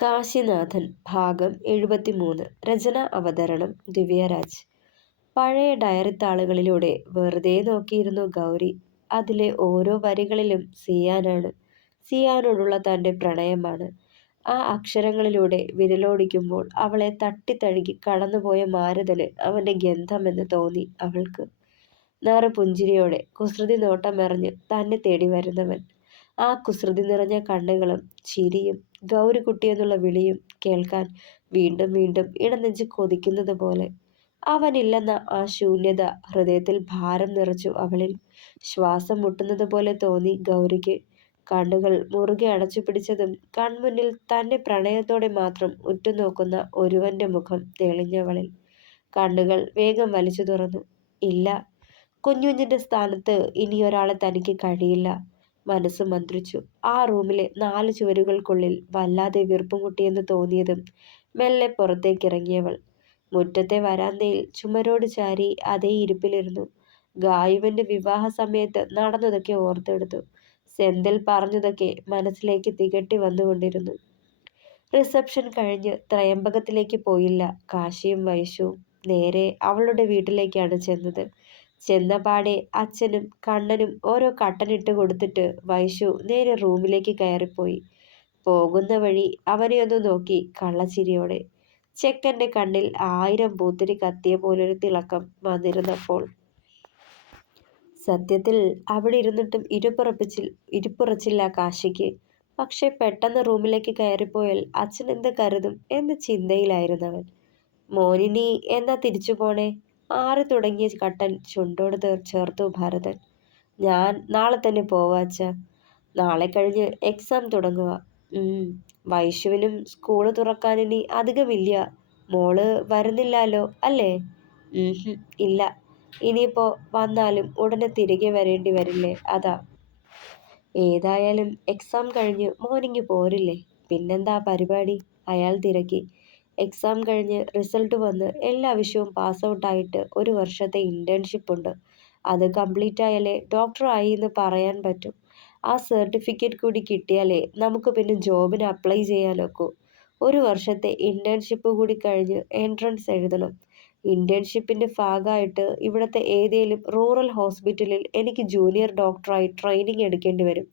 കാശിനാഥൻ ഭാഗം 73. രചന അവതരണം ദിവ്യരാജ്. പഴയ ഡയറിത്താളുകളിലൂടെ വെറുതെ നോക്കിയിരുന്നു ഗൗരി. അതിലെ ഓരോ വരികളിലും സിയാനാണ്. സിയാനോടുള്ള തൻ്റെ പ്രണയമാണ്. ആ അക്ഷരങ്ങളിലൂടെ വിരലോടിക്കുമ്പോൾ അവളെ തട്ടിത്തഴുകി കടന്നുപോയ മാരുതന് അവൻ്റെ ഗന്ധമെന്ന് തോന്നി അവൾക്ക്. പുഞ്ചിരിയോടെ കുസൃതി നോട്ടമെറിഞ്ഞ് തന്നെ തേടി വരുന്നവൻ. ആ കുസൃതി നിറഞ്ഞ കണ്ണുകളും ചിരിയും ഗൗരിക്കുട്ടിയെന്നുള്ള വിളിയും കേൾക്കാൻ വീണ്ടും വീണ്ടും ഇടനെഞ്ച് കൊതിക്കുന്നത് പോലെ. അവനില്ലെന്ന ആ ശൂന്യത ഹൃദയത്തിൽ ഭാരം നിറച്ചു അവളിൽ. ശ്വാസം മുട്ടുന്നത് പോലെ തോന്നി ഗൗരിക്ക്. കണ്ണുകൾ മുറുകെ അടച്ചു പിടിച്ചതും കൺമുന്നിൽ തന്നെ പ്രണയത്തോടെ മാത്രം ഉറ്റുനോക്കുന്ന ഒരുവന്റെ മുഖം തെളിഞ്ഞവളിൽ. കണ്ണുകൾ വേഗം വലിച്ചു തുറന്നു. ഇല്ല, കുഞ്ഞുഞ്ഞിന്റെ സ്ഥാനത്ത് ഇനിയൊരാളെ തനിക്ക് കഴിയില്ല. മനസ്സ് മന്ത്രിച്ചു. ആ റൂമിലെ 4 ചുവരുകൾക്കുള്ളിൽ വല്ലാതെ വീർപ്പുമുട്ടിയെന്ന് തോന്നിയതും മെല്ലെ പുറത്തേക്കിറങ്ങിയവൾ മുറ്റത്തെ വരാന്തയിൽ ചുമരോട് ചാരി അതേ ഇരിപ്പിലിരുന്നു. ഗായുവിന്റെ വിവാഹ സമയത്ത് നടന്നതൊക്കെ ഓർത്തെടുത്തു. സെന്തിൽ പറഞ്ഞതൊക്കെ മനസ്സിലേക്ക് തികട്ടി വന്നുകൊണ്ടിരുന്നു. റിസപ്ഷൻ കഴിഞ്ഞ് ത്രയംബകത്തിലേക്ക് പോയില്ല കാശിയും വൈശുവും. നേരെ അവളുടെ വീട്ടിലേക്കാണ് ചെന്നത്. ചെന്നപാടെ അച്ഛനും കണ്ണനും ഓരോ കട്ടനിട്ട് കൊടുത്തിട്ട് വൈശു നേരെ റൂമിലേക്ക് കയറിപ്പോയി. പോകുന്ന വഴി അവനെ ഒന്ന് നോക്കി കള്ളച്ചിരിയോടെ. ചെക്കൻ്റെ കണ്ണിൽ 1000 പൂത്തിരി കത്തിയ പോലൊരു തിളക്കം വന്നിരുന്നപ്പോൾ. സത്യത്തിൽ അവിടെ ഇരുന്നിട്ടും ഇരിപ്പുറച്ചില്ല കാശിക്ക്. പക്ഷെ പെട്ടെന്ന് റൂമിലേക്ക് കയറിപ്പോയാൽ അച്ഛൻ എന്ത് കരുതും എന്ന ചിന്തയിലായിരുന്നവൻ. മോനിനി എന്നാ തിരിച്ചു പോണേ? ആറി തുടങ്ങിയ കട്ടൻ ചുണ്ടോട് ചേർത്തു ഭരതൻ. ഞാൻ നാളെ തന്നെ പോവാ അച്ഛാ. നാളെ കഴിഞ്ഞ് എക്സാം തുടങ്ങുക. വൈശുവിനും സ്കൂള് തുറക്കാനിനി അധികമില്ല. മോള് വരുന്നില്ലാലോ അല്ലേ? ഇല്ല. ഇനിയിപ്പോ വന്നാലും ഉടനെ തിരികെ വരേണ്ടി വരില്ലേ, അതാ. ഏതായാലും എക്സാം കഴിഞ്ഞ് മോർണിംഗ് പോരില്ലേ? പിന്നെന്താ പരിപാടി? അയാൾ തിരക്കി. എക്സാം കഴിഞ്ഞ് റിസൾട്ട് വന്ന് എല്ലാ വിഷയവും പാസ് ഔട്ടായിട്ട് 1 വർഷത്തെ ഇന്റേൺഷിപ്പ് ഉണ്ട്. അത് കംപ്ലീറ്റ് ആയാലേ ഡോക്ടർ ആയി എന്ന് പറയാൻ പറ്റും. ആ സർട്ടിഫിക്കറ്റ് കൂടി കിട്ടിയാലേ നമുക്ക് പിന്നെ ജോബിന് അപ്ലൈ ചെയ്യാനൊക്കൂ. 1 വർഷത്തെ ഇന്റേൺഷിപ്പ് കൂടി കഴിഞ്ഞ് എൻട്രൻസ് എഴുതണം. ഇന്റേൺഷിപ്പിന്റെ ഭാഗമായിട്ട് ഇവിടുത്തെ ഏതേലും റൂറൽ ഹോസ്പിറ്റലിൽ എനിക്ക് ജൂനിയർ ഡോക്ടറായി ട്രെയിനിങ് എടുക്കേണ്ടി വരും.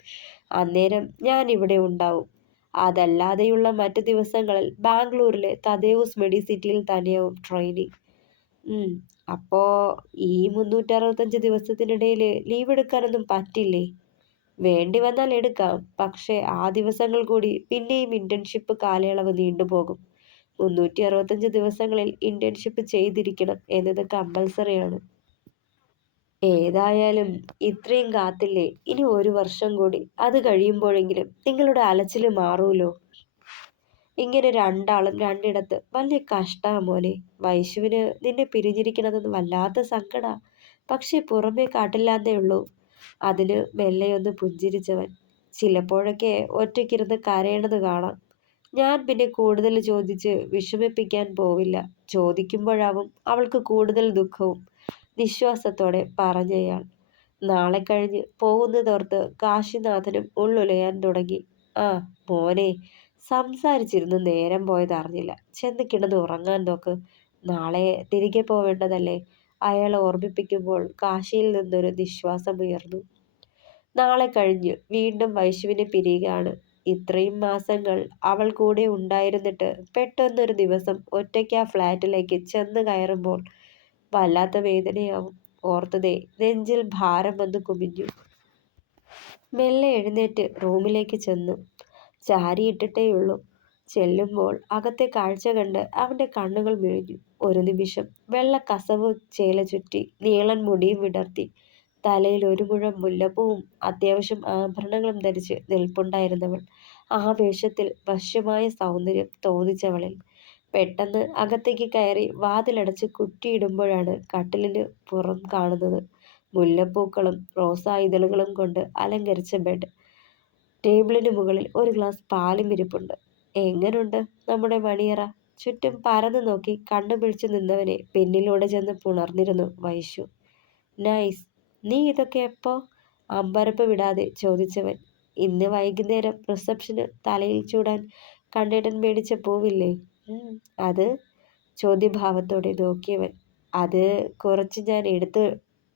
അന്നേരം ഞാൻ ഇവിടെ ഉണ്ടാവും. അതല്ലാതെയുള്ള മറ്റു ദിവസങ്ങളിൽ ബാംഗ്ലൂരിലെ തദേവൂസ് മെഡിസിറ്റിയിൽ തന്നെയാവും ട്രെയിനിങ്. അപ്പോ ഈ 365 ദിവസത്തിനിടയിൽ ലീവ് എടുക്കാനൊന്നും പറ്റില്ലേ? വേണ്ടി വന്നാൽ എടുക്കാം. പക്ഷേ ആ ദിവസങ്ങൾ കൂടി പിന്നെയും ഇന്റേൺഷിപ്പ് കാലയളവ് നീണ്ടുപോകും. 365 ദിവസങ്ങളിൽ ഇന്റേൺഷിപ്പ് ചെയ്തിരിക്കണം എന്നത് കമ്പൽസറിയാണ്. ഏതായാലും ഇത്രയും കാത്തില്ലേ? ഇനി 1 വർഷം കൂടി. അത് കഴിയുമ്പോഴെങ്കിലും നിങ്ങളുടെ അലച്ചില് മാറൂലോ. ഇങ്ങനെ രണ്ടാളും രണ്ടിടത്ത്. വലിയ കഷ്ടാ മോനെ. വൈശുവിന് നിന്നെ പിരിഞ്ഞിരിക്കണതെന്ന് വല്ലാത്ത സങ്കടാ. പക്ഷെ പുറമേ കാട്ടില്ലാന്നേ ഉള്ളൂ. അതിന് മെല്ലെയൊന്ന് പുഞ്ചിരിച്ചവൻ. ചിലപ്പോഴൊക്കെ ഒറ്റയ്ക്കിരുന്ന് കരയണത് കാണാം. ഞാൻ പിന്നെ കൂടുതൽ ചോദിച്ച് വിഷമിപ്പിക്കാൻ പോവില്ല. ചോദിക്കുമ്പോഴാവും അവൾക്ക് കൂടുതൽ ദുഃഖവും. നിശ്വാസത്തോടെ പറഞ്ഞയാൾ. നാളെ കഴിഞ്ഞ് പോകുന്നതോർത്ത് കാശിനാഥനും ഉള്ളുലയാൻ തുടങ്ങി. ആ മോനെ, സംസാരിച്ചിരുന്ന് നേരം പോയതറിഞ്ഞില്ല. ചെന്ന് കിടന്ന് ഉറങ്ങാൻ നോക്ക്. നാളെ തിരികെ പോവേണ്ടതല്ലേ? അയാൾ ഓർമ്മിപ്പിക്കുമ്പോൾ കാശിയിൽ നിന്നൊരു നിശ്വാസമുയർന്നു. നാളെ കഴിഞ്ഞ് വീണ്ടും വൈശുവിനെ പിരിയുകയാണ്. ഇത്രയും മാസങ്ങൾ അവൾ കൂടെ ഉണ്ടായിരുന്നിട്ട് പെട്ടെന്നൊരു ദിവസം ഒറ്റയ്ക്ക് ആ ഫ്ലാറ്റിലേക്ക് ചെന്ന് കയറുമ്പോൾ വല്ലാത്ത വേദനയാവും. ഓർത്തതേ നെഞ്ചിൽ ഭാരം വന്ന് കുമിഞ്ഞു. മെല്ലെ എഴുന്നേറ്റ് റൂമിലേക്ക് ചെന്നു. ചാരിയിട്ടിട്ടേയുള്ളൂ. ചെല്ലുമ്പോൾ അകത്തെ കാഴ്ച കണ്ട് അവൻ്റെ കണ്ണുകൾ മിഴിഞ്ഞു. ഒരു നിമിഷം വെള്ള കസവ് ചേല ചുറ്റി നീളൻ മുടിയും വിടർത്തി തലയിൽ 1 മുഴം മുല്ലപ്പൂവും അത്യാവശ്യം ആഭരണങ്ങളും ധരിച്ച് നിൽപ്പുണ്ടായിരുന്നവൾ ആ വേഷത്തിൽ വശ്യമായ സൗന്ദര്യം തോന്നിച്ചവളിൽ. പെട്ടെന്ന് അകത്തേക്ക് കയറി വാതിലടച്ച് കുറ്റിയിടുമ്പോഴാണ് കട്ടിലിന് പുറം കാണുന്നത്. മുല്ലപ്പൂക്കളും റോസാ ഇതളുകളും കൊണ്ട് അലങ്കരിച്ച ബെഡ്. ടേബിളിന് മുകളിൽ 1 ഗ്ലാസ് പാലും ഇരിപ്പുണ്ട്. എങ്ങനുണ്ട് നമ്മുടെ മണിയറ? ചുറ്റും പരന്നു നോക്കി കണ്ണുപിടിച്ചു നിന്നവനെ പിന്നിലൂടെ ചെന്ന് പുണർന്നിരുന്നു വൈശു. നൈസ്. നീ ഇതൊക്കെ എപ്പോ? അമ്പരപ്പ് വിടാതെ ചോദിച്ചവൻ. ഇന്ന് വൈകുന്നേരം റിസപ്ഷന് തലയിൽ ചൂടാൻ കണ്ണേട്ടൻ മേടിച്ച പൂവില്ലേ? ഉം, അത് ചോദ്യഭാവത്തോടെ നോക്കിയവൻ. അത് കുറച്ച് ഞാൻ എടുത്ത്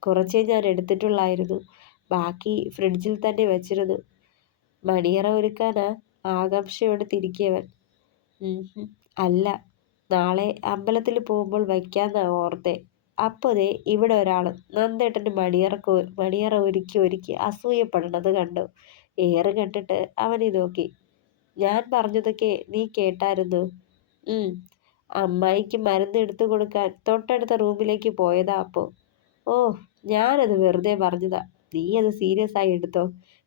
കുറച്ചേ ഞാൻ എടുത്തിട്ടുള്ളായിരുന്നു. ബാക്കി ഫ്രിഡ്ജിൽ തന്നെ വച്ചിരുന്നു. മണിയറ ഒരുക്കാനാ? ആകാംക്ഷയോടെ തിരിക്കിയവൻ. ഉം, അല്ല, നാളെ അമ്പലത്തിൽ പോകുമ്പോൾ വയ്ക്കാന്നാ ഓർത്തെ. അപ്പൊ ദേ ഇവിടെ ഒരാള് നന്ദേട്ടന് മണിയറ ഒരുക്കി ഒരുക്കി അസൂയപ്പെടണത് കണ്ടു. ഏറ് കണ്ടിട്ട് അവനെ നോക്കി. ഞാൻ പറഞ്ഞതൊക്കെ നീ കേട്ടായിരുന്നു? ഉം. അമ്മായിക്ക് മരുന്ന് എടുത്തു കൊടുക്കാൻ തൊട്ടടുത്ത റൂമിലേക്ക് പോയതാ അപ്പോ. ഓ, ഞാനത് വെറുതെ പറഞ്ഞതാ. നീ അത് സീരിയസ് ആയി എടുത്തോ?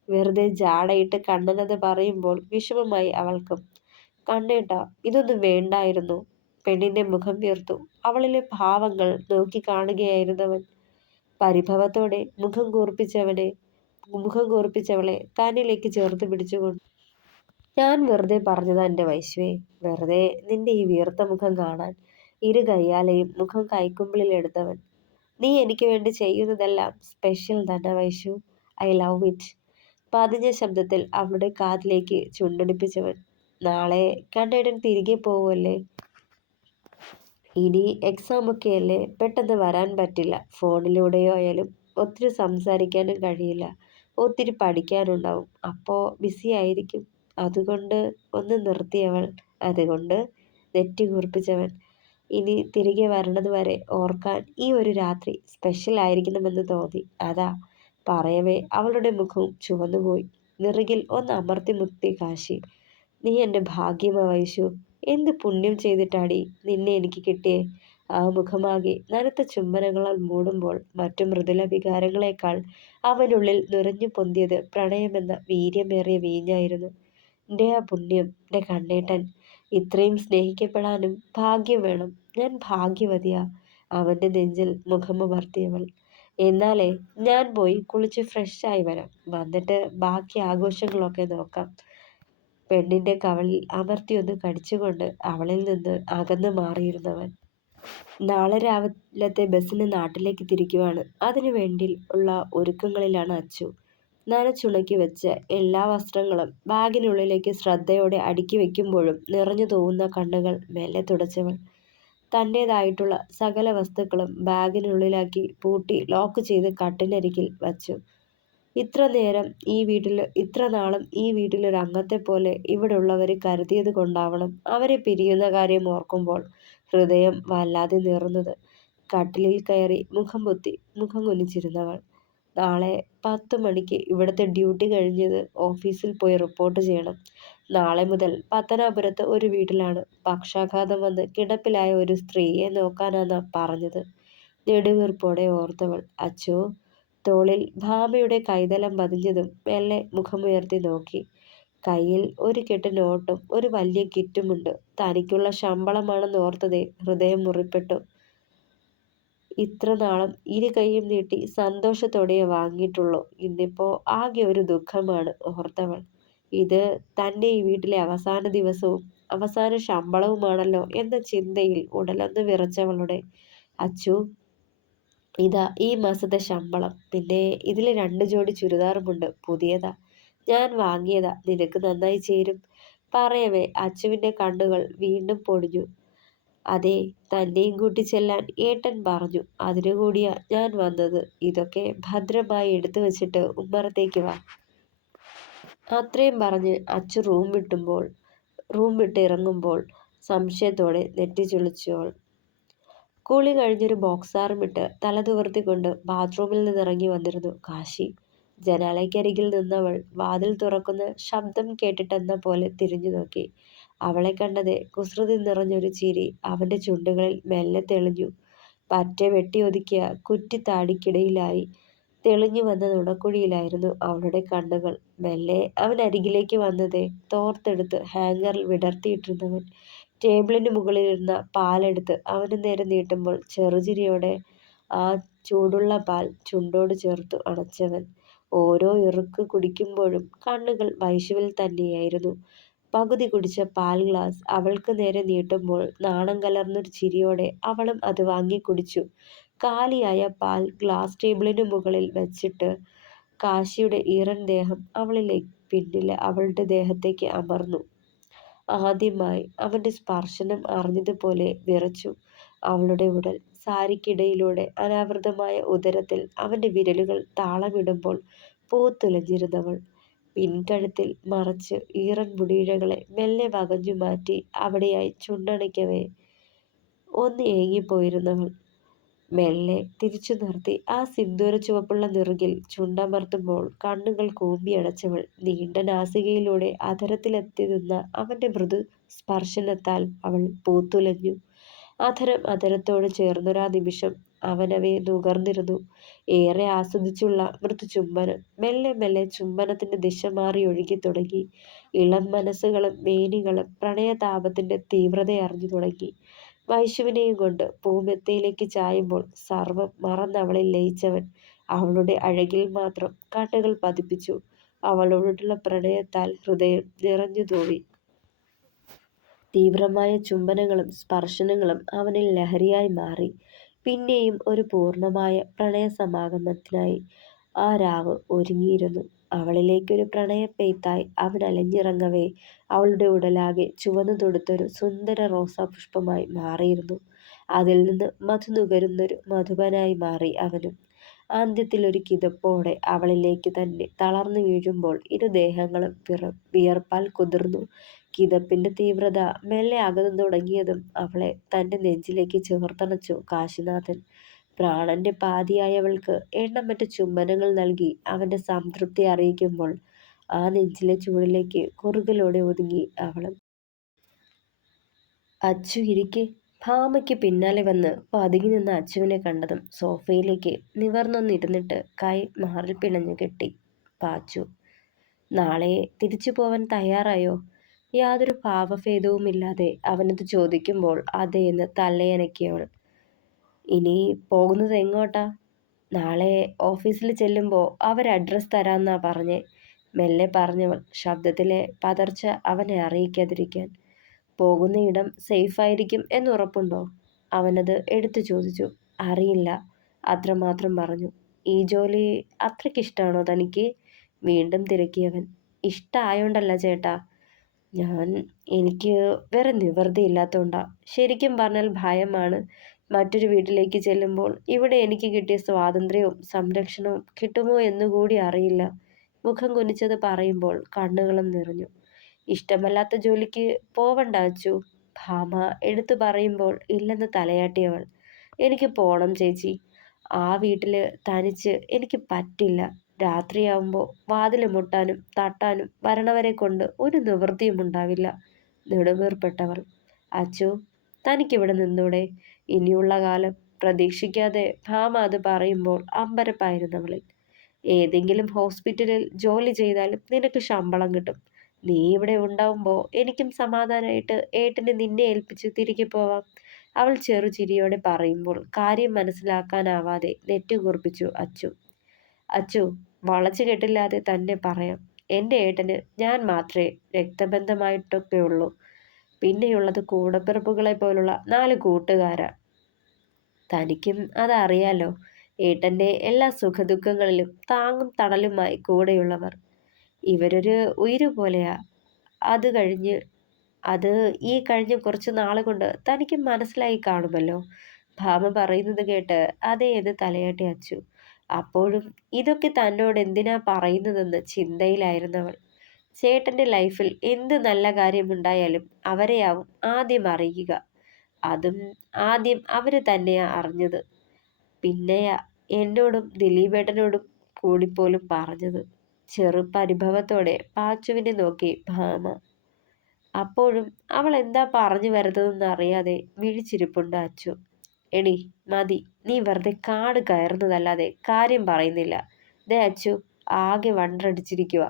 വെറുതെ ജാടയിട്ട് കണ്ണനത് പറയുമ്പോൾ വിഷമമായി അവൾക്കും. കണ്ണേട്ടാ, ഇതൊന്നും വേണ്ടായിരുന്നു. പെണ്ണിന്റെ മുഖം വീർത്തു. അവളിലെ ഭാവങ്ങൾ നോക്കി കാണുകയായിരുന്നവൻ. പരിഭവത്തോടെ മുഖം കൂർപ്പിച്ചവളെ തന്നിലേക്ക് ചേർത്ത് പിടിച്ചുകൊണ്ട്. ഞാൻ വെറുതെ പറഞ്ഞതാ എൻ്റെ വൈശ്വേ. വെറുതെ നിന്റെ ഈ വീർത്ത മുഖം കാണാൻ. ഇരു കയ്യാലെയും മുഖം കൈക്കുമ്പിളിൽ എടുത്തവൻ. നീ എനിക്ക് വേണ്ടി ചെയ്യുന്നതെല്ലാം സ്പെഷ്യൽ തന്നെ വൈശു. I love it. പതിഞ്ഞ ശബ്ദത്തിൽ അവളുടെ കാതിലേക്ക് ചുണ്ടടിപ്പിച്ചവൻ. നാളെ കണ്ണേടൻ തിരികെ പോവുമല്ലേ? ഇനി എക്സാം ഒക്കെയല്ലേ, പെട്ടെന്ന് വരാൻ പറ്റില്ല. ഫോണിലൂടെയോ ആയാലും ഒത്തിരി സംസാരിക്കാനും കഴിയില്ല. ഒത്തിരി പഠിക്കാനുണ്ടാവും. അപ്പോൾ ബിസി ആയിരിക്കും. അതുകൊണ്ട് ഒന്ന് നിർത്തിയവൾ. അതുകൊണ്ട് നെറ്റി കൂർപ്പിച്ചവൻ. ഇനി തിരികെ വരണത് വരെ ഓർക്കാൻ ഈ ഒരു രാത്രി സ്പെഷ്യൽ ആയിരിക്കണമെന്ന് തോന്നി. അതാ. പറയവേ അവളുടെ മുഖവും ചുവന്നുപോയി. നെറുകിൽ ഒന്ന് അമർത്തി മുത്തി കാശി. നീ എൻ്റെ ഭാഗ്യമാ വൈശു. എന്ത് പുണ്യം ചെയ്തിട്ടാടി നിന്നെ എനിക്ക് കിട്ടിയേ? ആ മുഖമാകെ നനുത്ത ചുംബനങ്ങളാൽ മൂടുമ്പോൾ മറ്റു മൃദുല വികാരങ്ങളെക്കാൾ അവനുള്ളിൽ നുരഞ്ഞു പൊന്തിയത് പ്രണയമെന്ന വീര്യമേറിയ വീഞ്ഞായിരുന്നു. എൻ്റെ ആ പുണ്യം, എൻ്റെ കണ്ണേട്ടൻ. ഇത്രയും സ്നേഹിക്കപ്പെടാനും ഭാഗ്യം വേണം. ഞാൻ ഭാഗ്യവതിയാ. അവൻ്റെ നെഞ്ചിൽ മുഖമമർത്തിയവൾ. എന്നാലേ ഞാൻ പോയി കുളിച്ച് ഫ്രഷായി വരാം. വന്നിട്ട് ബാക്കി ആഘോഷങ്ങളൊക്കെ നോക്കാം. പെണ്ണിന്റെ കവളിൽ അമർത്തിയൊന്ന് കടിച്ചുകൊണ്ട് അവളിൽ നിന്ന് അകന്നു മാറിയിരുന്നവൻ. നാളെ രാവിലത്തെ ബസ്സിന് നാട്ടിലേക്ക് തിരിക്കുവാണ്. അതിനു വേണ്ടി ഉള്ള ഒരുക്കങ്ങളിലാണ് അച്ചു. നനച്ചുണക്കി വെച്ച എല്ലാ വസ്ത്രങ്ങളും ബാഗിനുള്ളിലേക്ക് ശ്രദ്ധയോടെ അടുക്കി വെക്കുമ്പോഴും നിറഞ്ഞു തൂവുന്ന കണ്ണുകൾ മെല്ലെ തുടച്ചവൾ. തൻ്റേതായിട്ടുള്ള സകല വസ്തുക്കളും ബാഗിനുള്ളിലാക്കി പൂട്ടി ലോക്ക് ചെയ്ത് കട്ടിനരികിൽ വച്ചു. ഇത്ര നാളും ഈ വീട്ടിലൊരു അംഗത്തെ പോലെ ഇവിടെ ഉള്ളവർ കരുതിയത് കൊണ്ടാവണം അവരെ പിരിയുന്ന കാര്യം ഓർക്കുമ്പോൾ ഹൃദയം വല്ലാതെ നീറുന്നത്. കട്ടിലിൽ കയറി മുഖം കുനിച്ചിരുന്നവൾ. നാളെ 10 മണിക്ക് ഇവിടുത്തെ ഡ്യൂട്ടി കഴിഞ്ഞത് ഓഫീസിൽ പോയി റിപ്പോർട്ട് ചെയ്യണം. നാളെ മുതൽ പത്തനാപുരത്ത് ഒരു വീട്ടിലാണ്. പക്ഷാഘാതം വന്ന് കിടപ്പിലായ ഒരു സ്ത്രീയെ നോക്കാനാന്നാ പറഞ്ഞത്. നെടുവീർപ്പോടെ ഓർത്തവൾ. അച്ചോ. തോളിൽ ഭാമയുടെ കൈതലം പതിഞ്ഞതും മെല്ലെ മുഖമുയർത്തി നോക്കി. കയ്യിൽ ഒരു കെട്ട് നോട്ടും ഒരു വലിയ കിറ്റുമുണ്ട്. തനിക്കുള്ള ശമ്പളമാണെന്ന് ഓർത്തതേ ഹൃദയം മുറിപ്പെട്ടു. ഇത്ര നാളും ഇരു കൈയും നീട്ടി സന്തോഷത്തോടെ വാങ്ങിയിട്ടുള്ളൂ. ഇന്നിപ്പോ ആകെ ഒരു ദുഃഖമാണ് ഓർത്തവൾ. ഇത് തൻ്റെ ഈ വീട്ടിലെ അവസാന ദിവസവും അവസാന ശമ്പളവുമാണല്ലോ എന്ന ചിന്തയിൽ ഉടലൊന്ന് വിറച്ചവളുടെ. അച്ചു, ഇതാ ഈ മാസത്തെ ശമ്പളം. പിന്നെ ഇതിൽ 2 ജോഡി ചുരിദാറുമുണ്ട്. പുതിയതാ. ഞാൻ വാങ്ങിയതാ. നിനക്ക് നന്നായി ചേരും. പറയവേ അച്ചുവിൻ്റെ കണ്ണുകൾ വീണ്ടും പൊടിഞ്ഞു. അതെ, തന്നെയും കൂട്ടി ചെല്ലാൻ ഏട്ടൻ പറഞ്ഞു. അതിനു കൂടിയാ ഞാൻ വന്നത്. ഇതൊക്കെ ഭദ്രമായി എടുത്തു വെച്ചിട്ട് ഉമ്മറത്തേക്ക് വാ. അത്രയും പറഞ്ഞ് അച്ചു റൂം വിട്ട് ഇറങ്ങുമ്പോൾ സംശയത്തോടെ നെറ്റി ചുളിച്ചവൾ. കുളി കഴിഞ്ഞൊരു ബോക്സാറുമിട്ട് തല തുവർത്തിക്കൊണ്ട് ബാത്റൂമിൽ നിന്നിറങ്ങി വന്നിരുന്നു കാശി. ജനാലയ്ക്കരികിൽ നിന്നവൾ വാതിൽ തുറക്കുന്ന ശബ്ദം കേട്ടിട്ടെന്ന പോലെ തിരിഞ്ഞു നോക്കി. അവളെ കണ്ടത് കുസൃതി നിറഞ്ഞൊരു ചിരി അവന്റെ ചുണ്ടുകളിൽ മെല്ലെ തെളിഞ്ഞു. പറ്റെ വെട്ടിയൊതുക്കിയ കുറ്റിത്താടിക്കിടയിലായി തെളിഞ്ഞു വന്ന നുണക്കുഴിയിലായിരുന്നു അവളുടെ കണ്ണുകൾ. മെല്ലെ അവൻ അരികിലേക്ക് വന്നതേ തോർത്തെടുത്ത് ഹാങ്ങറിൽ വിടർത്തിയിട്ടിരുന്നവൻ ടേബിളിന് മുകളിലിരുന്ന പാലെടുത്ത് അവന് നേരെ നീട്ടുമ്പോൾ ചെറുചിരിയോടെ ആ ചൂടുള്ള പാൽ ചുണ്ടോട് ചേർത്തു അണച്ചവൻ. ഓരോ ഇറുക്ക് കുടിക്കുമ്പോഴും കണ്ണുകൾ വൈശുവിൽ തന്നെയായിരുന്നു. പകുതി കുടിച്ച പാൽ ഗ്ലാസ് അവൾക്ക് നേരെ നീട്ടുമ്പോൾ നാണം കലർന്നൊരു ചിരിയോടെ അവളും അത് വാങ്ങി കുടിച്ചു. കാലിയായ പാൽ ഗ്ലാസ് ടേബിളിനു മുകളിൽ വെച്ചിട്ട് കാശിയുടെ ഈറൻ ദേഹം അവളുടെ ദേഹത്തേക്ക് അമർന്നു. ആദ്യമായി അവന്റെ സ്പർശനം അറിഞ്ഞതുപോലെ വിറച്ചു. അവളുടെ ഉടൽ സാരിക്കിടയിലൂടെ അനാവൃതമായ ഉദരത്തിൽ അവന്റെ വിരലുകൾ താളമിടുമ്പോൾ പൂത്തുലഞ്ഞിരുന്നവൾ പിൻകഴുത്തിൽ മറച്ച് ഈറൻ മുടിയിഴകളെ മെല്ലെ വകഞ്ഞു മാറ്റി അവിടെയായി ചുണ്ടണയ്ക്കവേ ഒന്ന് ഏങ്ങിപ്പോയിരുന്നവൾ മെല്ലെ തിരിച്ചു നിർത്തി ആ സിന്ദൂര ചുവപ്പുള്ള നെറുകിൽ ചുണ്ടമർത്തുമ്പോൾ കണ്ണുകൾ കൂമ്പിയടച്ചവൾ നീണ്ട നാസികയിലൂടെ അധരത്തിലെത്തി നിന്ന അവന്റെ മൃദു സ്പർശനത്താൽ അവൾ പൂത്തുലഞ്ഞു. അധരം അധരത്തോട് ചേർന്നൊരാ നിമിഷം അവനവയെ നുകർന്നിരുന്നു. ഏറെ ആസ്വദിച്ചുള്ള മൃദു ചുംബനം. മെല്ലെ മെല്ലെ ചുംബനത്തിന്റെ ദിശ മാറി ഒഴുകി തുടങ്ങി. ഇളം മനസ്സുകളും മേനികളും പ്രണയതാപത്തിന്റെ തീവ്രതയറിഞ്ഞു തുടങ്ങി. വൈശുവിനെയും കൊണ്ട് പൂമെത്തയിലേക്ക് ചായുമ്പോൾ സർവം മറന്നവളിൽ ലയിച്ചവൻ അവളുടെ അഴകിൽ മാത്രം കണ്ണുകൾ പതിപ്പിച്ചു. അവളോടുള്ള പ്രണയത്താൽ ഹൃദയം നിറഞ്ഞു തൂവി. തീവ്രമായ ചുംബനങ്ങളും സ്പർശനങ്ങളും അവനിൽ ലഹരിയായി മാറി. പിന്നെയും ഒരു പൂർണ്ണമായ പ്രണയസമാഗമത്തിനായി ആ രാവ് ഒരുങ്ങിയിരുന്നു. അവളിലേക്കൊരു പ്രണയപ്പെയ്ത്തായി അവൻ അലഞ്ഞിറങ്ങവേ അവളുടെ ഉടലാകെ ചുവന്നു തൊടുത്തൊരു സുന്ദര റോസാപുഷ്പമായി മാറിയിരുന്നു. അതിൽ നിന്ന് മധു നുകരുന്നൊരു മധുപനായി മാറി അവനും. അന്ത്യത്തിലൊരു കിതപ്പോടെ അവളിലേക്ക് തന്നെ തളർന്നു വീഴുമ്പോൾ ഇരുദേഹങ്ങളും വിയർപ്പാൽ കുതിർന്നു. കിതപ്പിന്റെ തീവ്രത മെല്ലെ അകന്നു തുടങ്ങിയതും അവളെ തന്റെ നെഞ്ചിലേക്ക് ചേർത്തണച്ചു കാശിനാഥൻ. പ്രാണന്റെ പാതിയായവൾക്ക് എണ്ണമറ്റ ചുംബനങ്ങൾ നൽകി അവന്റെ സംതൃപ്തി അറിയിക്കുമ്പോൾ ആ നെഞ്ചിലെ ചൂടിലേക്ക് കുറുകലോടെ ഒതുങ്ങി അവളും. അച്ചു ഇരിക്കെ. ഭാമയ്ക്ക് പിന്നാലെ വന്ന് പതുങ്ങി നിന്ന അച്ചുവിനെ കണ്ടതും സോഫയിലേക്ക് നിവർന്നൊന്നിരുന്നിട്ട് കൈ മാറിൽ പിണഞ്ഞു കെട്ടി പാച്ചു. നാളെ തിരിച്ചു പോവാൻ തയ്യാറായോ? യാതൊരു ഭാവഭേദവുമില്ലാതെ അവനത് ചോദിക്കുമ്പോൾ അതേ എന്ന് തലയനക്കിയവൾ. ഇനി പോകുന്നത് എങ്ങോട്ടാ? നാളെ ഓഫീസിൽ ചെല്ലുമ്പോൾ അവർ അഡ്രസ് തരാമെന്നാ പറഞ്ഞേ. മെല്ലെ പറഞ്ഞവൾ ശബ്ദത്തിലെ പതർച്ച അവനെ അറിയിക്കാതിരിക്കാൻ. പോകുന്ന ഇടം സേഫായിരിക്കും എന്നുറപ്പുണ്ടോ? അവനത് എടുത്തു ചോദിച്ചു. അറിയില്ല, അത്രമാത്രം പറഞ്ഞു. ഈ ജോലി അത്രയ്ക്കിഷ്ടാണോ തനിക്ക്? വീണ്ടും തിരക്കിയവൻ. ഇഷ്ടായോണ്ടല്ല ചേട്ടാ, എനിക്ക് വേറെ നിവൃത്തിയില്ലാത്തോണ്ടാ. ശരിക്കും പറഞ്ഞാൽ ഭയമാണ്. മറ്റൊരു വീട്ടിലേക്ക് ചെല്ലുമ്പോൾ ഇവിടെ എനിക്ക് കിട്ടിയ സ്വാതന്ത്ര്യവും സംരക്ഷണവും കിട്ടുമോ എന്നുകൂടി അറിയില്ല. മുഖം കുനിച്ചത് പറയുമ്പോൾ കണ്ണുകളും നിറഞ്ഞു. ഇഷ്ടമല്ലാത്ത ജോലിക്ക് പോവണ്ട അച്ചു. ഭാമ എടുത്തു പറയുമ്പോൾ ഇല്ലെന്ന് തലയാട്ടിയവൾ. എനിക്ക് പോണം ചേച്ചി. ആ വീട്ടില് തനിച്ച് എനിക്ക് പറ്റില്ല. രാത്രിയാവുമ്പോൾ വാതിൽ മുട്ടാനും തട്ടാനും വരണവരെ കൊണ്ട് ഒരു നിവൃത്തിയും ഉണ്ടാവില്ല. നെടുവീർപ്പെട്ടവൾ. അച്ചു, തനിക്കിവിടെ നിന്നൂടെ? ഇനിയുള്ള കാലം. പ്രതീക്ഷിക്കാതെ ഭാമ അത് പറയുമ്പോൾ അമ്പരപ്പായിരുന്നവളിൽ. ഏതെങ്കിലും ഹോസ്പിറ്റലിൽ ജോലി ചെയ്താലും നിനക്ക് ശമ്പളം കിട്ടും. നീ ഇവിടെ ഉണ്ടാവുമ്പോൾ എനിക്കും സമാധാനമായിട്ട് ഏട്ടന് നിന്നെ ഏൽപ്പിച്ച് തിരികെ പോവാം. അവൾ ചെറുചിരിയോടെ പറയുമ്പോൾ കാര്യം മനസ്സിലാക്കാനാവാതെ നെറ്റുകൂർപ്പിച്ചു അച്ചു. അച്ചു, വളച്ചു കെട്ടില്ലാതെ തന്നെ പറയാം. എൻ്റെ ഏട്ടന് ഞാൻ മാത്രമേ രക്തബന്ധമായിട്ടൊക്കെ ഉള്ളൂ. പിന്നെയുള്ളത് കൂടപ്പിറപ്പുകളെ പോലുള്ള 4 കൂട്ടുകാരാ. തനിക്കും അതറിയാലോ. ഏട്ടൻ്റെ എല്ലാ സുഖദുഃഖങ്ങളിലും താങ്ങും തണലുമായി കൂടെയുള്ളവർ. ഇവരൊരു ഉയിരു പോലെയാ. അത് കഴിഞ്ഞ് അത് ഈ കഴിഞ്ഞ കുറച്ച് നാൾ കൊണ്ട് തനിക്ക് മനസ്സിലായി കാണുമല്ലോ. ഭാമ പറയുന്നത് കേട്ട് അതേ എന്ന് തലയാട്ടി അച്ചു. അപ്പോഴും ഇതൊക്കെ തന്നോട് എന്തിനാ പറയുന്നതെന്ന് ചിന്തയിലായിരുന്നവൾ. ചേട്ടൻ്റെ ലൈഫിൽ എന്ത് നല്ല കാര്യമുണ്ടായാലും അവരെയാവും ആദ്യം അറിയുക. അതും ആദ്യം അവർ തന്നെയാ അറിഞ്ഞത്. പിന്നെയാ എന്നോടും ദിലീപേട്ടനോടും കൂടിപ്പോലും പറഞ്ഞത്. ചെറു പരിഭവത്തോടെ പാച്ചുവിനെ നോക്കി ഭാമ. അപ്പോഴും അവൾ എന്താ പറഞ്ഞു വരുന്നതെന്ന് അറിയാതെ വിഴിച്ചിരിപ്പുണ്ട് അച്ചു. എടി മതി, നീ വെറുതെ കാട് കയറുന്നതല്ലാതെ കാര്യം പറയുന്നില്ല. ദേ അച്ചു, ആകെ വണ്ടടിച്ചിരിക്കുക.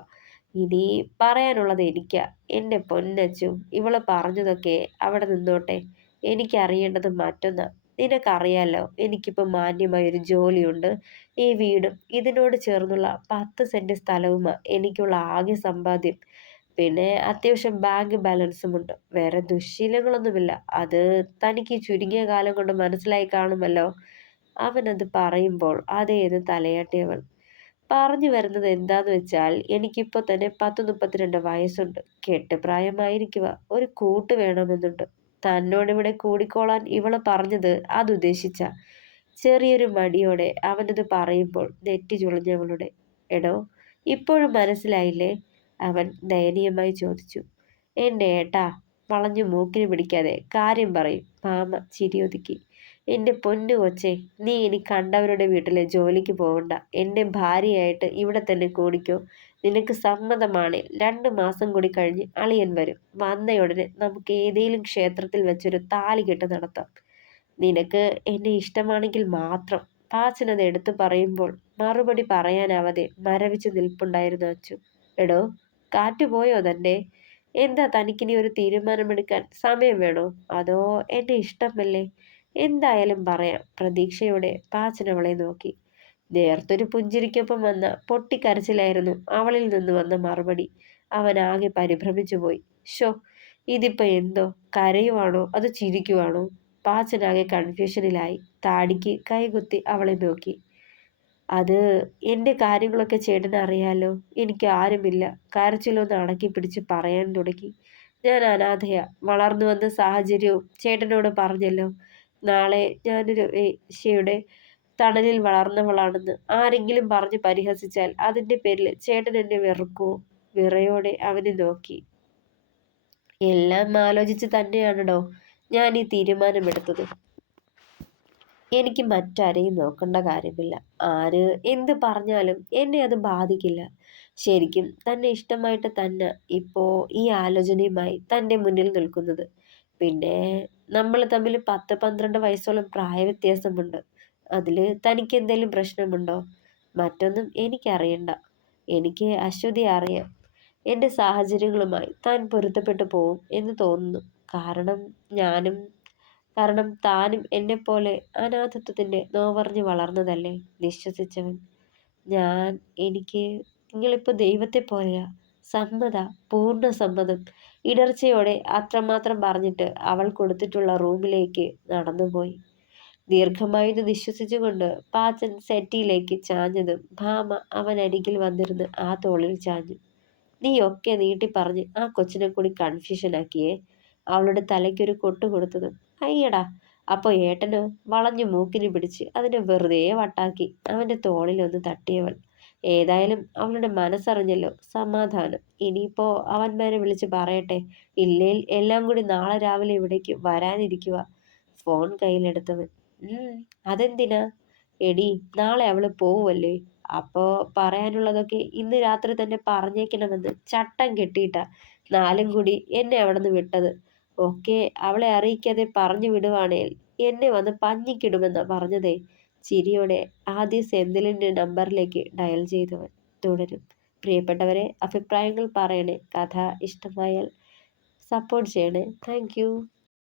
ഇനി പറയാനുള്ളത് എനിക്കാ. എൻ്റെ പൊന്നച്ചു, ഇവള് പറഞ്ഞതൊക്കെ അവിടെ നിന്നോട്ടെ. എനിക്കറിയേണ്ടത് മറ്റൊന്നാ. നിനക്കറിയാലോ, എനിക്കിപ്പോൾ മാന്യമായൊരു ജോലിയുണ്ട്. ഈ വീടും ഇതിനോട് ചേർന്നുള്ള 10 സെന്റ് സ്ഥലവുമാ എനിക്കുള്ള ആകെ സമ്പാദ്യം. പിന്നെ അത്യാവശ്യം ബാങ്ക് ബാലൻസുമുണ്ട്. വേറെ ദുശ്ശീലങ്ങളൊന്നുമില്ല. അത് തനിക്ക് ചുരുങ്ങിയ കാലം കൊണ്ട് മനസ്സിലായി കാണുമല്ലോ. അവനത് പറയുമ്പോൾ അതേ എന്ന് തലയാട്ടിയവൾ. പറഞ്ഞു വരുന്നത് എന്താന്ന് വെച്ചാൽ എനിക്കിപ്പോൾ തന്നെ 10-32 വയസ്സുണ്ട്. കെട്ടുപ്രായമായിരിക്കുക. ഒരു കൂട്ട് വേണമെന്നുണ്ട്. തന്നോടിവിടെ കൂടിക്കോളാൻ ഇവള് പറഞ്ഞത് അതുദ്ദേശിച്ച. ചെറിയൊരു മടിയോടെ അവനത് പറയുമ്പോൾ നെറ്റി ചുളിഞ്ഞവളുടെ. എടോ, ഇപ്പോഴും മനസ്സിലായില്ലേ? അവൻ ദയനീയമായി ചോദിച്ചു. എൻ്റെ ഏട്ടാ, വളഞ്ഞു മൂക്കിന് പിടിക്കാതെ കാര്യം പറയും. മാമ ചിരിയൊതുക്കി. എൻ്റെ പൊന്നു കൊച്ചേ, നീ ഇനി കണ്ടവരുടെ വീട്ടിലെ ജോലിക്ക് പോകണ്ട. എൻ്റെ ഭാര്യയായിട്ട് ഇവിടെ തന്നെ കൂടിക്കോ. നിനക്ക് സമ്മതമാണേൽ 2 മാസം കൂടി കഴിഞ്ഞ് അളിയൻ വരും. വന്നയുടനെ നമുക്ക് ഏതേലും ക്ഷേത്രത്തിൽ വെച്ചൊരു താലികെട്ട് നടത്താം. നിനക്ക് എന്നെ ഇഷ്ടമാണെങ്കിൽ മാത്രം. പാച്ചനത് എടുത്തു പറയുമ്പോൾ മറുപടി പറയാനാവാതെ മരവിച്ചു നിൽപ്പുണ്ടായിരുന്നു അച്ചു. എടോ, കാറ്റുപോയോ തൻ്റെ? എന്താ തനിക്കിനി ഒരു തീരുമാനമെടുക്കാൻ സമയം വേണോ? അതോ എന്നെ ഇഷ്ടമല്ലേ? എന്തായാലും പറയാം. പ്രതീക്ഷയോടെ പാച്ചൻ അവളെ നോക്കി. നേർത്തൊരു പുഞ്ചിരിക്കൊപ്പം വന്ന പൊട്ടിക്കരച്ചിലായിരുന്നു അവളിൽ നിന്ന് വന്ന മറുപടി. അവൻ ആകെ പരിഭ്രമിച്ചുപോയി. ഷോ, ഇതിപ്പോ എന്തോ? കരയുവാണോ അതോ ചിരിക്കുവാണോ? പാച്ചനാകെ കൺഫ്യൂഷനിലായി. താടിക്ക് കൈകുത്തി അവളെ നോക്കി. അത് എൻ്റെ കാര്യങ്ങളൊക്കെ ചേട്ടന് അറിയാലോ. എനിക്ക് ആരുമില്ല. കരച്ചിലൊന്ന് അടക്കി പിടിച്ച് പറയാൻ തുടങ്ങി. ഞാൻ അനാഥയാ. വളർന്നു വന്ന സാഹചര്യവും ചേട്ടനോട് പറഞ്ഞല്ലോ. നാളെ ഞാനൊരു വേശ്യയുടെ തണലിൽ വളർന്നവളാണെന്ന് ആരെങ്കിലും പറഞ്ഞ് പരിഹസിച്ചാൽ അതിൻ്റെ പേരിൽ ചേട്ടൻ എന്നെ വെറുക്കുവോ? വിറയോടെ അവനെ നോക്കി. എല്ലാം ആലോചിച്ച് തന്നെയാണടോ ഞാൻ ഈ തീരുമാനമെടുത്തത്. എനിക്ക് മറ്റാരെയും നോക്കേണ്ട കാര്യമില്ല. ആര് എന്ത് പറഞ്ഞാലും എന്നെ അത് ബാധിക്കില്ല. ശരിക്കും തന്നെ ഇഷ്ടമായിട്ട് തന്നെ ഇപ്പോൾ ഈ ആലോചനയുമായി തൻ്റെ മുന്നിൽ നിൽക്കുന്നത്. പിന്നെ നമ്മൾ തമ്മിൽ 10-12 വയസ്സോളം പ്രായവ്യത്യാസമുണ്ട്. അതിൽ തനിക്ക് എന്തെങ്കിലും പ്രശ്നമുണ്ടോ? മറ്റൊന്നും എനിക്കറിയണ്ട. എനിക്ക് അശ്വതിയെ അറിയാം. എൻ്റെ സാഹചര്യങ്ങളുമായി താൻ പൊരുത്തപ്പെട്ടു പോവും എന്ന് തോന്നുന്നു. കാരണം ഞാനും കാരണം താനും എന്നെപ്പോലെ അനാഥത്വത്തിൻ്റെ നോവറിഞ്ഞ് വളർന്നതല്ലേ? നിശ്വസിച്ചവൻ. ഞാൻ എനിക്ക് നിങ്ങളിപ്പോൾ ദൈവത്തെ പോലെയാ. സമ്മത, പൂർണ്ണ സമ്മതം. ഇടർച്ചയോടെ അത്രമാത്രം പറഞ്ഞിട്ട് അവൾ കൊടുത്തിട്ടുള്ള റൂമിലേക്ക് നടന്നുപോയി. ദീർഘമായത് നിശ്വസിച്ചുകൊണ്ട് പാച്ചൻ സെറ്റിയിലേക്ക് ചാഞ്ഞതും ഭാമ അവനരികിൽ വന്നിരുന്ന് ആ തോളിൽ ചാഞ്ഞു. നീ ഒക്കെ നീട്ടി പറഞ്ഞ് ആ കൊച്ചിനെ കൂടി കൺഫ്യൂഷനാക്കിയേ. അവളുടെ തലയ്ക്കൊരു കൊട്ടു കൊടുത്തതും. അയ്യടാ. അപ്പോൾ ഏട്ടനോ? വളഞ്ഞു മൂക്കിന് പിടിച്ച് അതിനെ വെറുതെ വട്ടാക്കി അവൻ്റെ തോളിലൊന്ന് തട്ടിയവൾ. ഏതായാലും അവളുടെ മനസ്സറിഞ്ഞല്ലോ. സമാധാനം. ഇനിയിപ്പോ അവന്മാരെ വിളിച്ച് പറയട്ടെ. ഇല്ലേൽ എല്ലാം കൂടി നാളെ രാവിലെ ഇവിടേക്ക് വരാനിരിക്കുക. ഫോൺ കയ്യിലെടുത്തവൻ. അതെന്തിനാ? എടി, നാളെ അവള് പോവുമല്ലേ. അപ്പോ പറയാനുള്ളതൊക്കെ ഇന്ന് രാത്രി തന്നെ പറഞ്ഞേക്കണമെന്ന് ചട്ടം കെട്ടിയിട്ടാ നാലും കൂടി എന്നെ അവിടുന്ന് വിട്ടത്. ഒക്കെ അവളെ അറിയിക്കാതെ പറഞ്ഞു വിടുവാണേൽ എന്നെ വന്ന് പഞ്ഞിക്കിടുമെന്നാ പറഞ്ഞതേ. ചിരിയോടെ ആദ്യ സെന്തിലിൻ്റെ നമ്പറിലേക്ക് ഡയൽ ചെയ്തവൻ. തുടരും. പ്രിയപ്പെട്ടവരെ, അഭിപ്രായങ്ങൾ പറയണേ. കഥ ഇഷ്ടമായാൽ സപ്പോർട്ട് ചെയ്യണേ. Thank you.